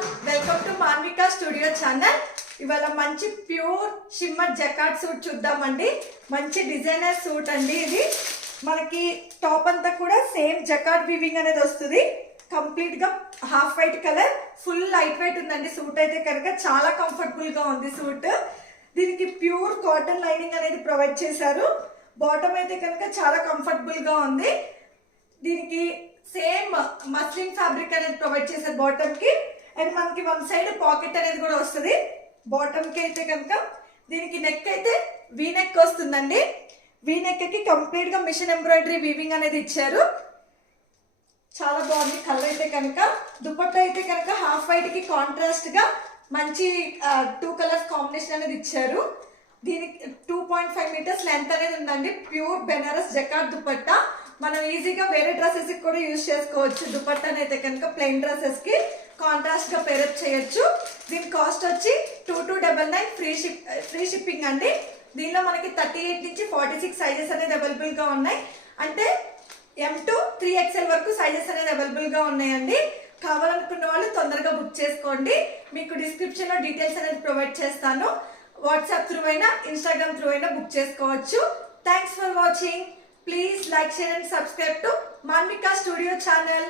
All welcome to Manvika studio channel. ఇవాళ మంచి pure shimmer jacquard suit చూద్దామండి. మంచి డిజైనర్ సూట్ అండి. ఇది మనకి టాప్ అంతా కూడా సేమ్ జకార్డ్ వీవింగ్ అనేది వస్తుంది. కంప్లీట్ గా half white colour, full light weight ఉందండి. సూట్ అయితే కనుక చాలా కంఫర్టబుల్ గా ఉంది సూట్. దీనికి ప్యూర్ కాటన్ లైనింగ్ అనేది ప్రొవైడ్ చేశారు. బాటమ్ అయితే కనుక చాలా కంఫర్టబుల్ గా ఉంది. దీనికి సేమ్ మస్లిన్ ఫ్యాబ్రిక్ అనేది ప్రొవైడ్ చేశారు బాటమ్ కి. అండ్ మనకి వన్ సైడ్ పాకెట్ అనేది కూడా వస్తుంది. బాటమ్ కి అయితే కనుక దీనికి నెక్ అయితే వీ నెక్ వస్తుందండి. వీ నెక్ కి కంప్లీట్ గా మిషన్ ఎంబ్రాయిడరీ వీవింగ్ అనేది ఇచ్చారు. చాలా బాగుంది కలర్ అయితే కనుక. దుపట్టా అయితే కనుక హాఫ్ వైట్ కి కాంట్రాస్ట్ గా మంచి 2 కలర్స్ కాంబినేషన్ అనేది ఇచ్చారు. దీనికి 2.5 మీటర్స్ లెంత్ అనేది ఉందండి. Pure Banaras jacquard dupatta. మనం ఈజీగా వేరే డ్రెస్సెస్ కి కూడా యూజ్ చేసుకోవచ్చు. దుపట్టా అయితే కనుక ప్లెయిన్ డ్రెస్సెస్ కి కాంట్రాస్ట్ గా పేరప్ చేయొచ్చు. దీని కాస్ట్ వచ్చి 2299 ఫ్రీ షిప్పింగ్ అండి. దీనిలో మనకి 38 నుంచి 46 సైజెస్ అనేది అవైలబుల్ గా ఉన్నాయి. అంటే M to 3XL వరకు సైజెస్ అనేది అవైలబుల్ గా ఉన్నాయండి. కావాలనుకున్న వాళ్ళు తొందరగా బుక్ చేసుకోండి. మీకు డిస్క్రిప్షన్ లో డీటెయిల్స్ అనేది ప్రొవైడ్ చేస్తాను. వాట్సాప్ త్రూ అయినా ఇన్స్టాగ్రామ్ త్రూ అయినా బుక్ చేసుకోవచ్చు. Thanks for watching. Please like, share and subscribe to Manvika Studio channel.